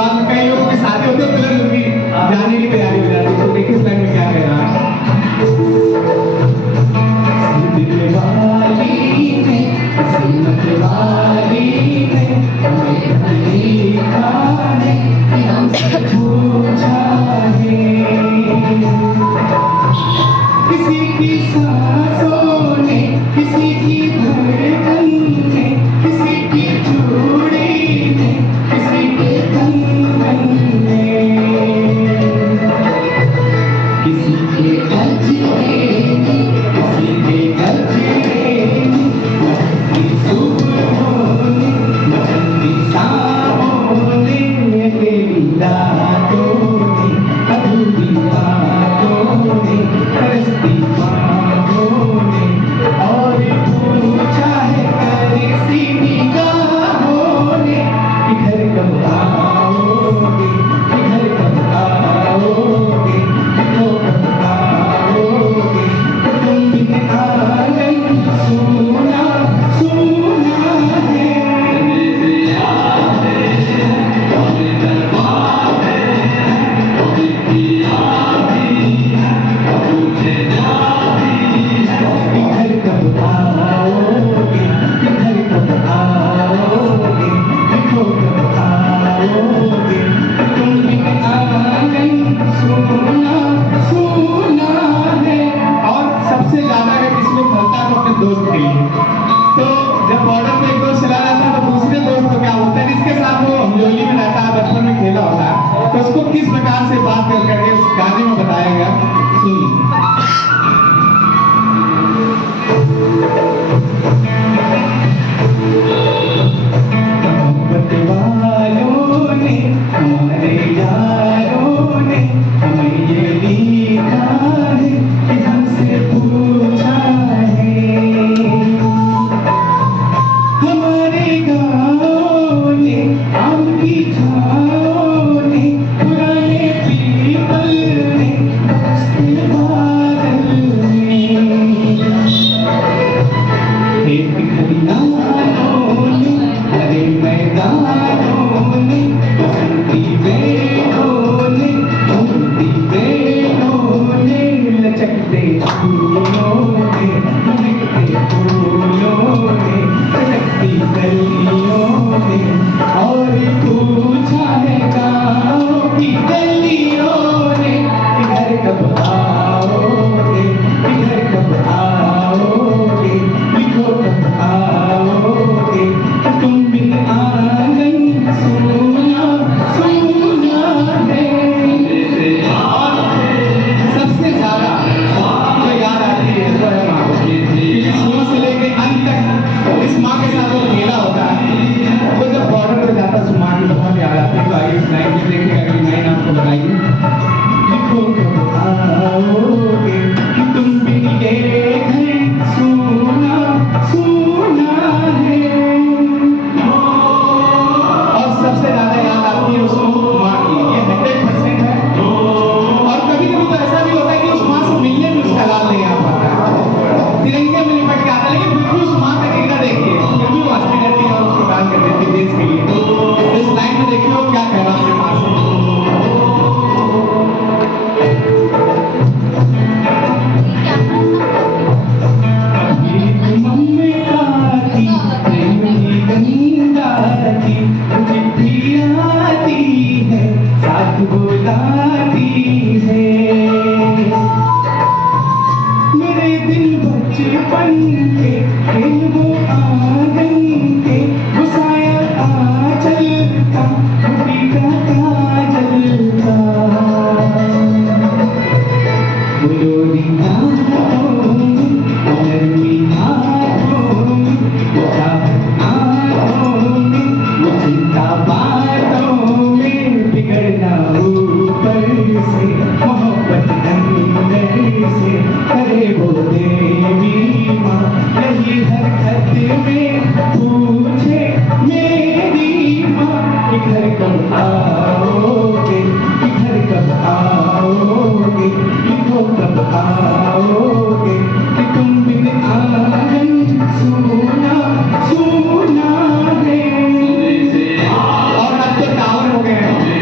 बाद में कई लोगों की शादी होती है, तुरंत उनकी जाने की तैयारी हो जाती है। तो देखिए इस लाइन में क्या कह रहा है। दिल वाली ने किस्मत वाली ने हमें देखा है कि हमसे पूछा है। किसी की सांसों ने, किसी की धड़कन ने, किसी की चूड़ी ने, किसी के कंगन ने, किसी के गजरे ने, किसी के गजरे ने, मचलती सुबहों ने, मचलती शामों ने, अकेली रातों ने, अधूरी बातों ने, तरसती बाहों ने, और पूछा है कैसी निगाहों ने कि घर कब आओगे, कि घर कब आओगे, कि तो कब आओगे, कि तुम बिन आंगन सूना सूना है। घर कब आओगे, घर कब आओगे, देखो कब आओगे, तुम बिन आंगन सूना सूना है। और सबसे ज्यादा अगर किसमें खलता है तो अपने दोस्त के लिए। तो जब बॉर्डर पे एक दोस्त चला जाता है तो दूसरे दोस्त को क्या होता है, जिसके साथ वो हमजोली में रहता है, बचपन में खेला होता है, तो उसको किस प्रकार से बात कर करके उस गाने में बताया गया। सुनिए। मोहब्बत वालों ने, हमारे यारों ने हमें ये लिखा है कि हमसे पूछा है। हमारे गाँव ने, आम की छाँव ने, पुराने पीपल ने, उसके बादल ने, एक खलियानों ने, हरे मैदानों ने, बसंती बेलों ने, घूमती बेलों ने, लचकते फूलों ने, महकते फूलों ने, सजगती गलियों ने, और पूछा है गाँव की गलियों ने कि घर कब आओगे, कि घर कब आओगे, लिखो कब आओगे, कि तुम बिन आंगन सूना सूना है। और सबसे ज्यादा जो याद आती है वो है माँ की। शुरू से लेके अंत तक इस माँ के साथ वो खेला होता है। वो जब बॉर्डर पर जाता है उस माँ की बहुत याद आती है। तो आइए इस लाइन में देखिए, अगली लाइन आपको बताइए। लिखो कब आओगे कि तुम बिन ये घर सूना सूना है। और सबसे ज्यादा याद आती है उसको माँ की। ये 100% है। और कभी कभी तो ऐसा भी होता है कि उस माँ से मिलने में उसका लाभ नहीं आ पाता है, तिरंगे में लिपट के आता है, लेकिन फिर भी उस माँ का चेहरा देखिए, फिर भी वो हंसती रहती है और उसको दान कर देती है देश के लिए। तो इस लाइन में देखिए वो क्या कह रहा है अपने माँ से। मेरे दिल बचपन के खेल वो आंगन के, वो साया आंचल का, खुदी का काजल का, बुलोरी हाथों में, नरमी हाथों में, वो चाहत आँखों में, वो चिंता बातों में, बिगड़ना ऊपर से, मोहब्बत अंदर से, करे वो देवी माँ यही हरकत में पूछे मेरी माँ कि घर कब आओगे, कि घर कब आओगे, कि तो कब आओगे, कि तुम बिन आंगन सूना सूना है। और अब तो टावर हो गए हैं।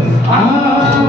बस आ